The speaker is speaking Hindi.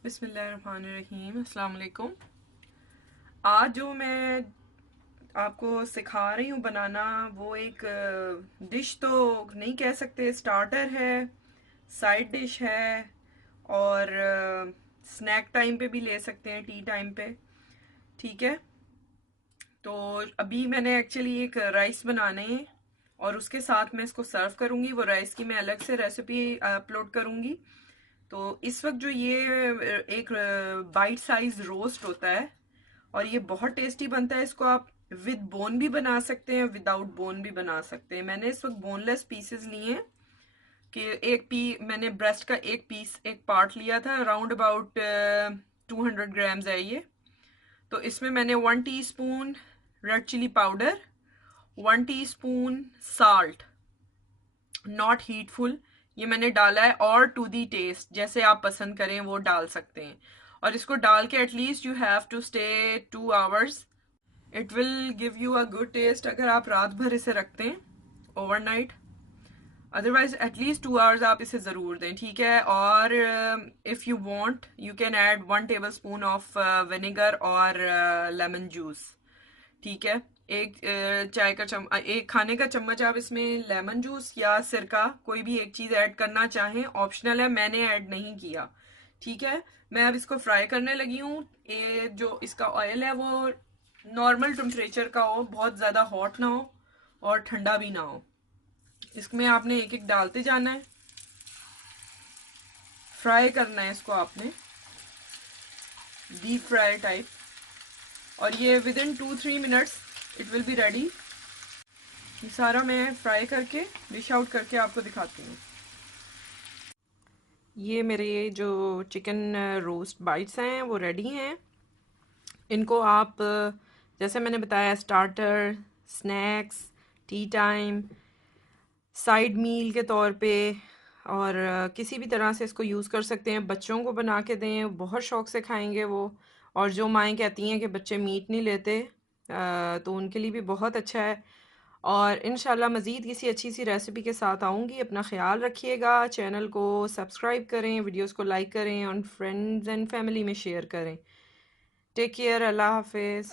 बिस्मिल्लाहिर्रहमानिर्रहीम। अस्सलाम वालेकुम। आज जो मैं आपको सिखा रही हूँ बनाना, वो एक डिश तो नहीं कह सकते, स्टार्टर है, साइड डिश है, और स्नैक टाइम पे भी ले सकते हैं, टी टाइम पे। ठीक है। तो अभी मैंने एक्चुअली एक राइस बनाने हैं और उसके साथ मैं इसको सर्व करूँगी। वो राइस की मैं अलग से रेसिपी अपलोड करूँगी। तो इस वक्त जो ये एक बाइट साइज रोस्ट होता है और ये बहुत टेस्टी बनता है। इसको आप विद बोन भी बना सकते हैं, विदाउट बोन भी बना सकते हैं। मैंने इस वक्त बोनलेस पीसेस लिए हैं कि मैंने ब्रेस्ट का एक पीस, एक पार्ट लिया था। अराउंड अबाउट 200 ग्राम्स है ये। तो इसमें मैंने 1 teaspoon red chilli powder, 1 teaspoon salt, not heatful, ये मैंने डाला है, और टू दी टेस्ट, जैसे आप पसंद करें वो डाल सकते हैं। और इसको डाल के at least you have to stay 2 hours. It will give you a good test अगर आप रात भर इसे रखते हैं, ओवरनाइट। अदरवाइज एटलीस्ट 2 आवर्स आप इसे ज़रूर दें। ठीक है। और if you want you can add 1 table spoon of vinegar और लेमन जूस। ठीक है। एक एक खाने का चम्मच आप इसमें लेमन जूस या सिरका, कोई भी एक चीज़ ऐड करना चाहें, ऑप्शनल है, मैंने ऐड नहीं किया। ठीक है। मैं अब इसको फ्राई करने लगी हूँ। ये जो इसका ऑयल है वो नॉर्मल टेम्परेचर का हो, बहुत ज़्यादा हॉट ना हो और ठंडा भी ना हो। इसमें आपने एक एक डालते जाना है, फ्राई करना है इसको आपने, डीप फ्राई टाइप। और ये with in 2-3 minutes it will be ready. ये सारा मैं फ्राई करके डिश आउट करके आपको दिखाती हूँ। ये मेरे जो चिकन रोस्ट बाइट्स हैं वो रेडी हैं। इनको आप जैसे मैंने बताया, starter, snacks, tea time, side meal के तौर पे, और किसी भी तरह से इसको यूज़ कर सकते हैं। बच्चों को बना के दें, बहुत शौक से खाएंगे वो। और जो माएँ कहती हैं कि बच्चे मीट नहीं लेते, तो उनके लिए भी बहुत अच्छा है। और इंशाल्लाह मज़ीद किसी अच्छी सी रेसिपी के साथ आऊँगी। अपना ख्याल रखिएगा, चैनल को सब्सक्राइब करें, वीडियोस को लाइक करें और फ्रेंड्स एंड फैमिली में शेयर करें। टेक केयर, अल्लाह हाफिज़।